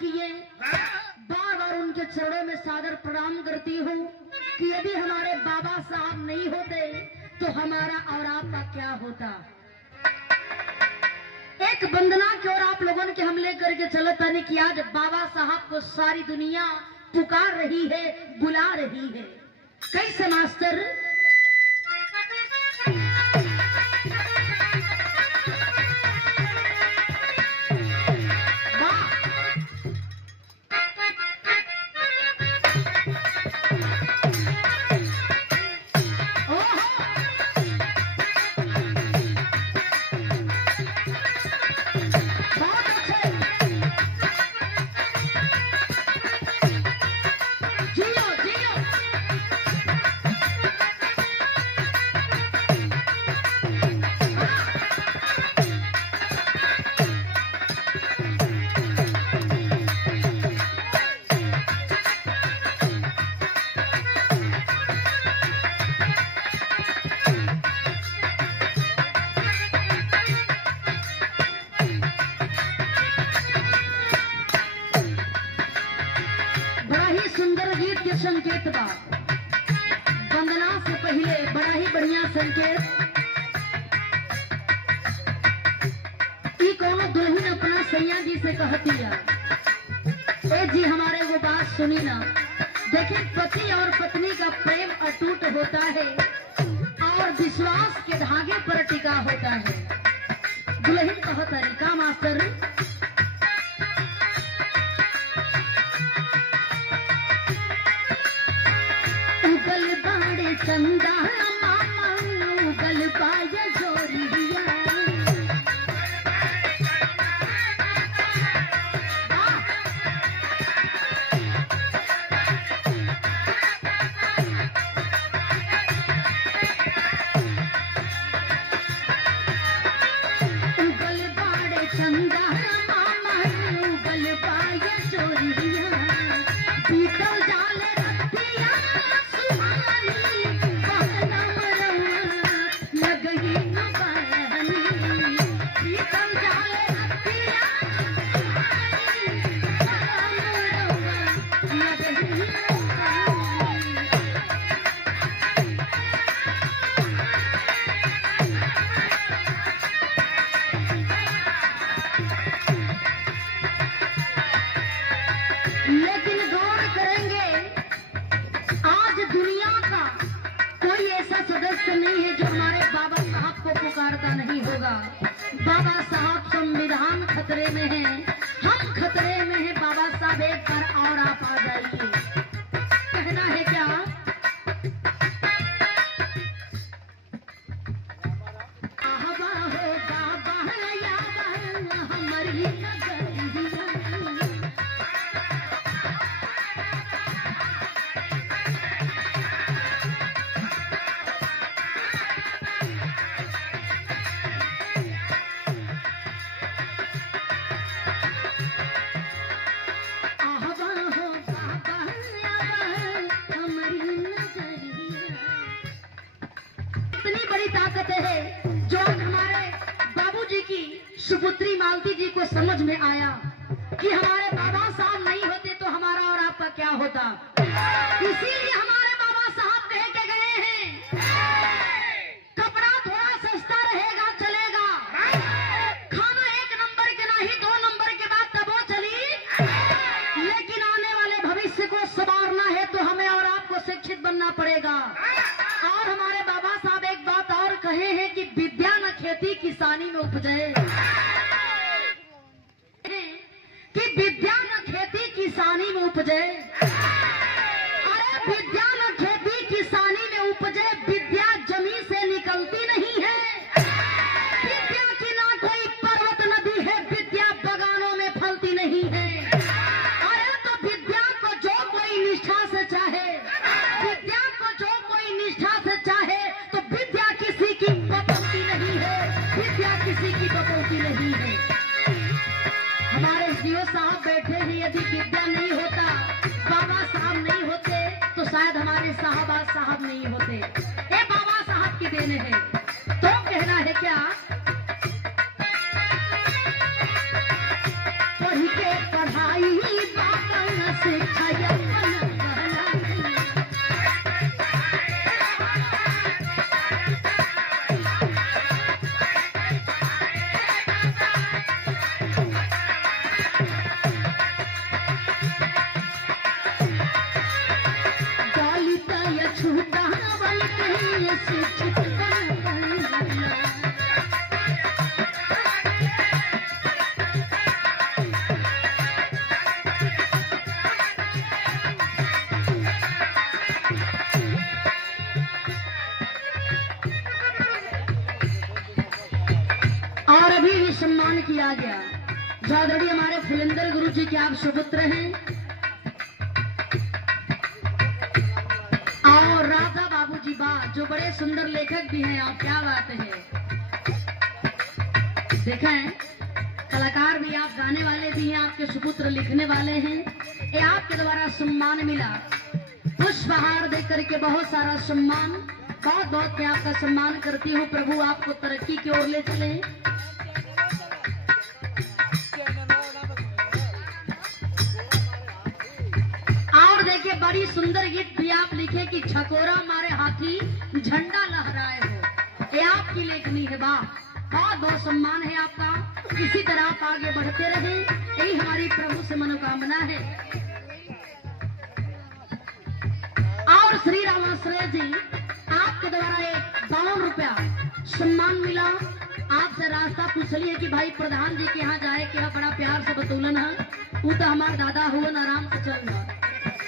किए, बार बार उनके चरणों में सादर प्रणाम करती हूँ कि यदि हमारे बाबा साहब नहीं होते तो हमारा और आपका क्या होता। एक वंदना की ओर आप लोगों के हम लेकर के चलत आने की आज बाबा साहब को सारी दुनिया पुकार रही है, बुला रही है। कैसे मास्टर? संकेत बा वंदना से पहले बड़ा ही बढ़िया संकेत। ई कोनो दुल्हन अपना सैया जी से कहती है, ए जी हमारे वो बात सुनी ना। देखिए पति और पत्नी का प्रेम अटूट होता है और विश्वास के धागे पर टिका होता है। दुल्हन कह तरीका मास्टर, उगल बाड़े चंदा मामा उगल पाए जोरिया। उगल बाड़े चंदा मामा उगल पाए जोरिया। पीतल जाले नहीं है जो हमारे बाबा साहब को पुकारता नहीं होगा। बाबा साहब संविधान खतरे में है, हम खतरे में हैं। बाबा साहब एक बार और आप आ जाइए। कहना है क्या? आवा हो बाबा यावा हमारी नगरिया। ताकत है जो हमारे बाबूजी की सुपुत्री मालती जी को समझ में आया कि हमारे बाबा साहब नहीं होते तो हमारा और आपका क्या होता। इसीलिए हमारे बाबा साहब कह के गए हैं, कपड़ा थोड़ा सस्ता रहेगा चलेगा, खाना 1 नंबर के नहीं 2 नंबर के बाद तब वो चली, लेकिन आने वाले भविष्य को संवारना है तो हमें और आपको शिक्षित बनना पड़ेगा। और हमारे बाबा साहब एक बात और कहे हैं कि विद्या न खेती किसानी में उपजे, कि विद्या न खेती किसानी में उपजे। अरे विद्या न खेती किसानी में उपजे, विद्या जमीन से निकलती नहीं है। विद्या की ना कोई पर्वत नदी है, विद्या बगानों में फलती नहीं है। अरे तो विद्या को जो कोई निष्ठा से चाहे, विद्या को जो कोई निष्ठा से चाहे, तो विद्या किसी की बपौती नहीं है, विद्या किसी की बपौती नहीं है। हमारे जीओ साहब बैठे हैं, यदि विद्या नहीं होता, बाबा साहब नहीं होते तो शायद हमारे साहबा साहब नहीं होते। ये बाबा साहब की देन है। तो कहना है क्या? पढ़ के पढ़ाई छायापन बहला गालिता या छूटा बल कहीं शिक्षित बहला और अभी भी सम्मान किया गया जादड़ी हमारे फुलेंद्र गुरु जी के आप सुपुत्र हैं और राधा बाबूजी बा जो बड़े सुंदर लेखक भी हैं आप क्या बात है देखें कलाकार भी आप गाने वाले भी हैं आपके सुपुत्र लिखने वाले हैं ये आपके द्वारा सम्मान मिला पुष्पहार दे करके बहुत सारा सम्मान बहुत बहुत मैं आपका सम्मान करती हूँ प्रभु आपको तरक्की की ओर ले चले और देखिए बड़ी सुंदर गीत भी आप लिखे कि छकोरा मारे हाथी झंडा लहराए हो ये आपकी लेखनी है वाह बहुत बहुत सम्मान है आपका इसी तरह आप आगे बढ़ते रहे यही हमारी प्रभु से मनोकामना है और श्री रामाश्रय जी आपके द्वारा एक 52 रुपया सम्मान मिला आपसे रास्ता पूछ लिए कि भाई प्रधान जी के यहाँ जाए कि बड़ा प्यार से बतौलन है वो तो हमारा दादा हुआ आराम से चल रहा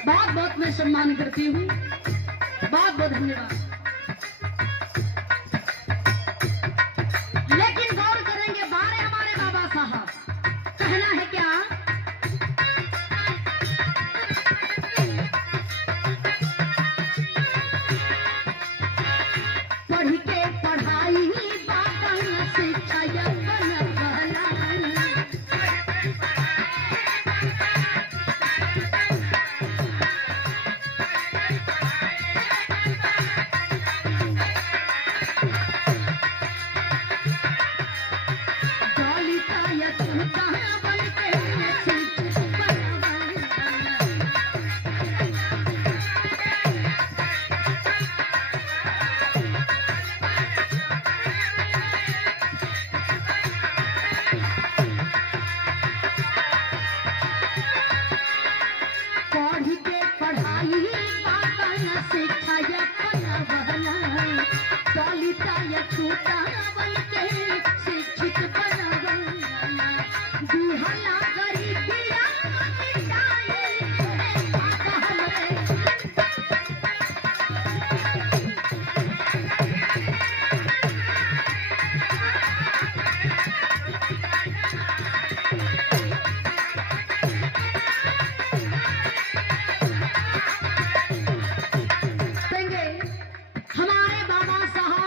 बहुत बहुत मैं सम्मान करती हूँ बहुत बहुत धन्यवाद लेकिन गौर करेंगे बारे हमारे बाबा साहब कहना है क्या पढ़ के पढ़ाई बाबा शिक्षा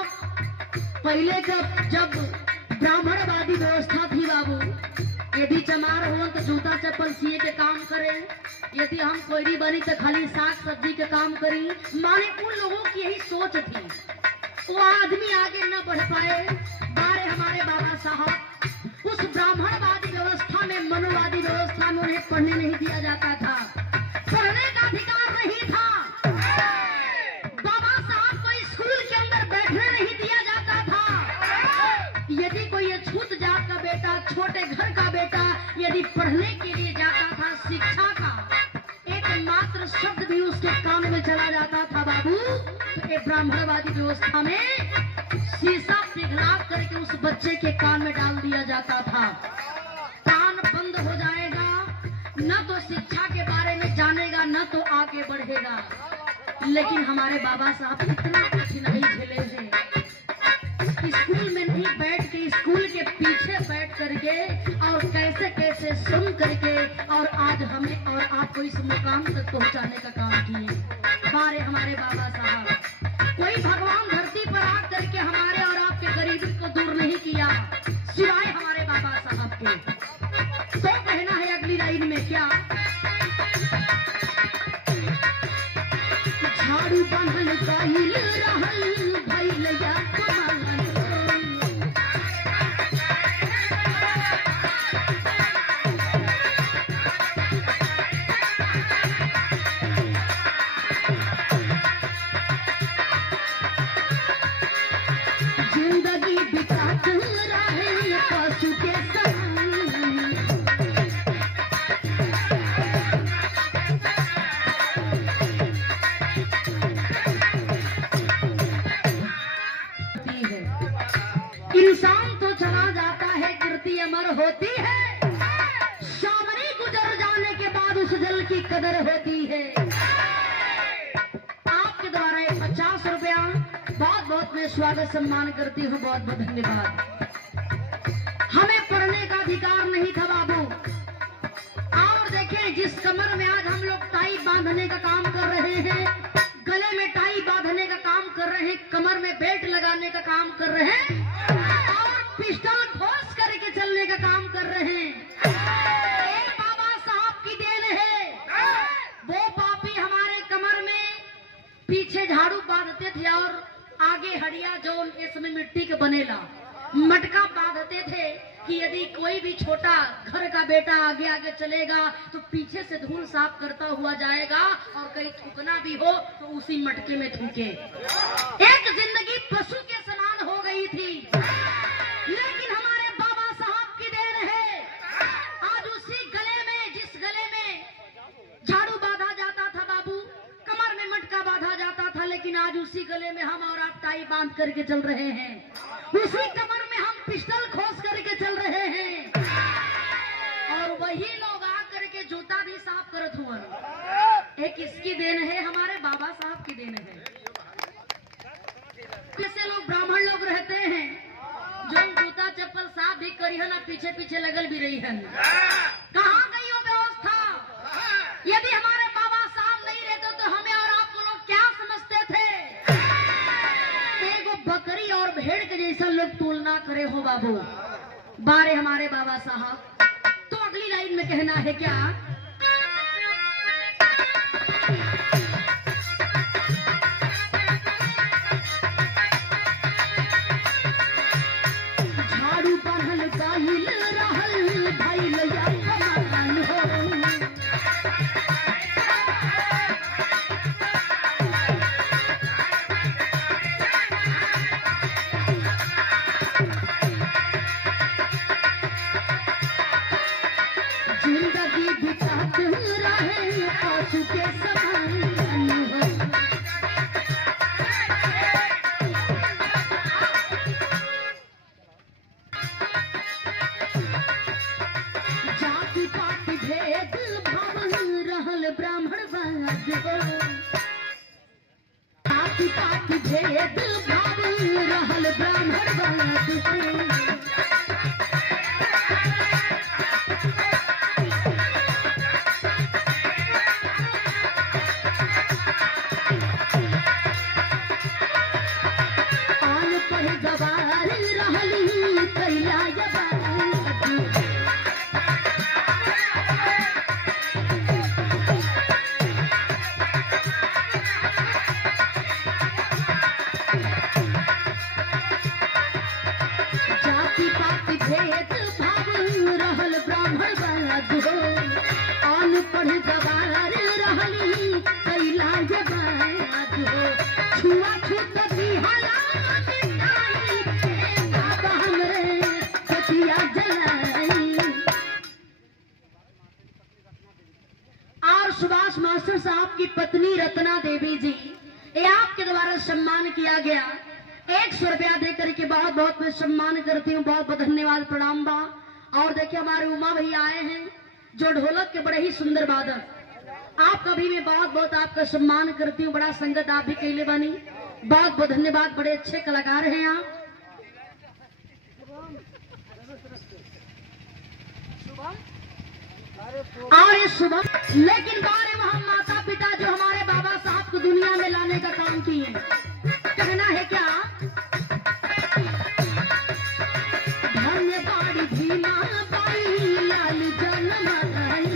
पहले जब ब्राह्मणवादी व्यवस्था थी बाबू यदि चमार हो तो जूता चप्पल सिए के काम करे यदि हम कोयरी बनी तो खाली साग सब्जी के काम करी माने उन लोगों की यही सोच थी वो आदमी आगे न बढ़ पाए बारे हमारे बाबा साहब उस ब्राह्मणवादी व्यवस्था में मनोवादी व्यवस्था में उन्हें पढ़ने नहीं दिया जाता था पढ़ने का अधिकार नहीं था बाबा साहब को स्कूल के अंदर बैठने नहीं दिया जाता था यदि कोई छूत जात का बेटा छोटे घर का बेटा यदि पढ़ने के लिए जाता था शिक्षा का एकमात्र शब्द भी उसके कान में चला जाता था बाबू तो एक ब्राह्मणवादी व्यवस्था में शीशा पिघला करके उस बच्चे के कान में डाल दिया जाता था कान बंद हो जाएगा न तो शिक्षा के बारे में जानेगा न तो आगे बढ़ेगा लेकिन हमारे बाबा साहब इतना कठिनाई झेले हैं स्कूल में नहीं बैठ के स्कूल के पीछे बैठ करके और कैसे कैसे सुन करके और आज हमें और आपको इस मुकाम तक पहुंचाने का काम किए हमारे हमारे बाबा साहब कोई भगवान धरती पर आ करके हमारे और आपके गरीबी को दूर नहीं किया सिवाय हमारे बाबा साहब के तो कहना है अगली लाइन में क्या झाड़ू बंधल गइल रहल भइलया चला जाता है कीर्ति अमर होती है, सामने गुजर जाने के बाद उस जल की कदर होती है। आपके द्वारा ये 50 रुपया बहुत बहुत मैं स्वागत सम्मान करती हूँ, बहुत बहुत धन्यवाद। हमें पढ़ने का अधिकार नहीं था बाबू, और देखें जिस कमर में आज हम लोग टाई बांधने का काम कर रहे हैं, गले में टाई बांधने का काम कर रहे हैं, कमर में बेल्ट लगाने का काम कर रहे हैं, और पिस्टल खोस करके चलने का काम कर रहे हैं, ये बाबा साहब की देन है। वो पापी हमारे कमर में पीछे झाड़ू बांधते थे और आगे हड़िया जो इस समय मिट्टी के बनेला मटका बांधते थे कि यदि कोई भी छोटा घर का बेटा आगे आगे चलेगा तो पीछे से धूल साफ करता हुआ जाएगा, और कहीं थूकना भी हो तो उसी मटके में थूके। एक जिंदगी पशु के समान हो गई थी, लेकिन हमारे बाबा साहब की देन है, आज उसी गले में, जिस गले में झाड़ू बांधा जाता था बाबू, कमर में मटका बांधा जाता था, लेकिन आज उसी गले में हम और आप टाई बांध करके चल रहे हैं, उसी कमर में हम पिस्टल खोस करके चल रहे हैं, और वही लोग आ करके जूता भी साफ करत हुआ। एक इसकी देन है, हमारे बाबा साहब की देन है। कैसे लोग ब्राह्मण लोग रहते हैं जो जूता चप्पल साफ भी करी है ना, पीछे पीछे लगल भी रही है। कहाँ गई हो व्यवस्था? यदि हमारे बाबा साहब नहीं रहते तो हमें और आपको लोग क्या समझते थे? एगो बकरी और भेड़ के जैसा लोग तुलना करे हो बाबू। बारे हमारे बाबा साहब, तो अगली लाइन में कहना है क्या? झाड़ू बांधल काहिल रहल भइल या कमान हो, जिंदगी बितात रहे पशु के समान हो। जाति पाति भेद भाव रहल ब्राह्मणवाद हो, जाति पाति भेद भाव रहल ब्राह्मणवाद हो। जाति पाति भेद भाव रहल ब्राह्मणवाद हो, अनपढ़ गवार रहली कैला जवाद हो। छुआछूत बिहाला मिठाई ए बाबा हमरे सतिया जलाई। और सुभाष मास्टर साहब की पत्नी रत्ना देवी जी, ये आपके द्वारा सम्मान किया गया। 100 रुपया देकर के बहुत बहुत मैं सम्मान करती हूँ, बहुत बहुत धन्यवाद, प्रणाम बा। और देखिए हमारे उमा भैया आए हैं जो ढोलक के बड़े ही सुंदर वादक, आपका भी मैं बहुत बहुत आपका सम्मान करती हूँ। बड़ा संगत आप भी कैले बानी, बहुत बहुत धन्यवाद, बड़े अच्छे कलाकार हैं आप। और ये सुबह, लेकिन बारे वहां माता पिता जो हमारे बाबा साहब को दुनिया में लाने का काम किए, कहना है क्या? धन्यवाद भीमा बाई लाल जनमाई।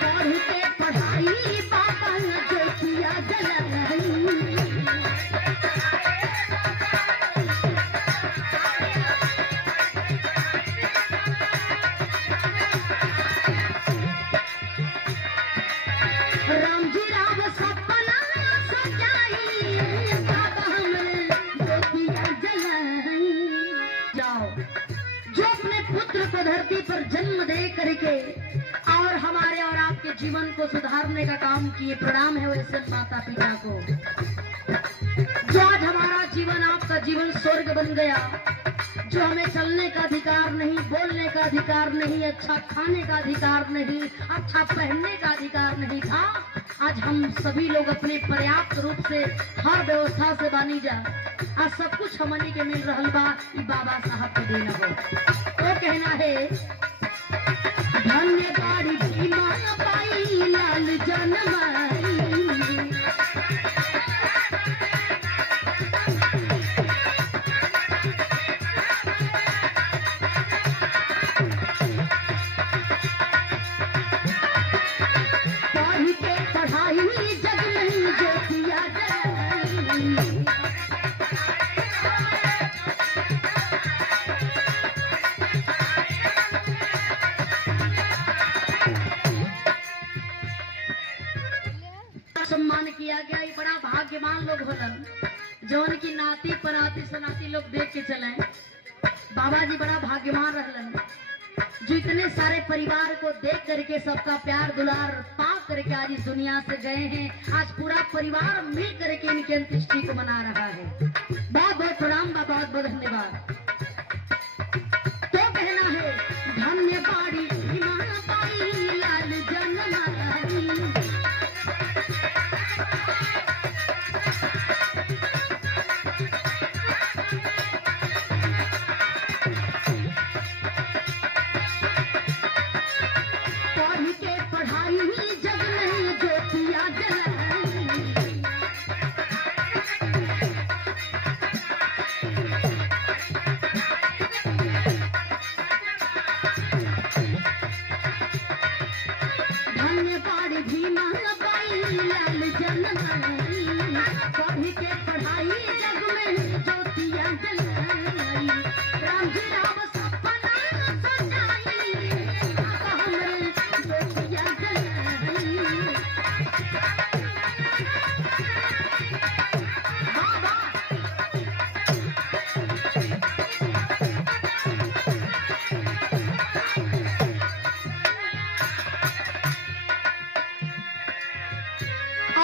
पढ़ते पढ़ाई बाबा ज्योतिया जलाई। पुत्र को धरती पर जन्म दे करके और हमारे और आपके जीवन को सुधारने का काम किए। प्रणाम है वैसे माता पिता को, जो आज हमारा जीवन आपका जीवन स्वर्ग बन गया। जो हमें चलने का अधिकार नहीं, बोलने का अधिकार नहीं, अच्छा खाने का अधिकार नहीं, अच्छा पहनने का अधिकार नहीं था, आज हम सभी लोग अपने पर्याप्त रूप से हर व्यवस्था से बानी जा। आज सब कुछ हमनी के मिल रहल बा, ई बाबा साहब के देना हो। तो कहना है धन्य बाड़ी बीमा पाई लाल जनमाई। पढ़ी के पढ़ाई जग नहीं जो किया जाए। सम्मान किया गया। ये बड़ा भाग्यवान लोग होलन जौन की नाती पराती सनाती लोग देख के चले। बाबा जी बड़ा भाग्यवान रहलन जो इतने सारे परिवार को देख करके सबका प्यार दुलार पा करके आज इस दुनिया से गए हैं। आज पूरा परिवार मिल करके इनकी अंत्येष्टि को मना रहा है। बहुत बहुत प्रणाम, बहुत बहुत धन्यवाद। तो कहना है धन्य बाड़ी ईमान पाई लाल जनमाई। पढ़ के पढ़ाई जग नहीं जो किया जलाई। धन्य बाड़ी भीमा बाई लाल जनमाई। पढ़ के पढ़ाई जग में जो किया जलाई। राम जी राम सपना सजाई हमरे जो किया जलाई। बाबा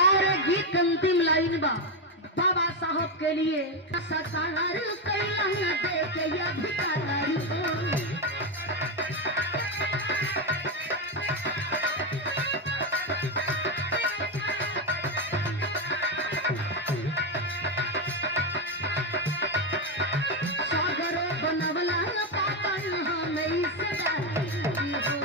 और गीत अंतिम लाइन बा बाबा साहब के लिए। सतार कैलन दे के अधिकारी हो। सागरो बनवला पापा हमें सदाई हो।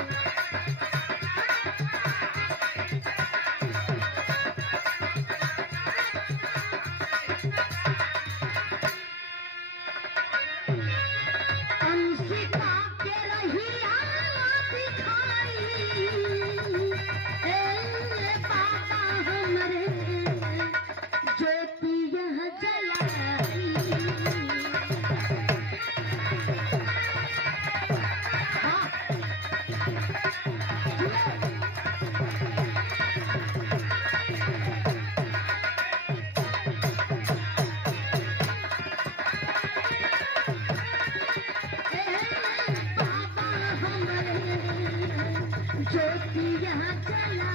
अंशिका के रहिया दिखाई ए बाबा हमरे ज्योति यह जलाई। हाँ। बाबा हमरे ज्योति यहाँ जला।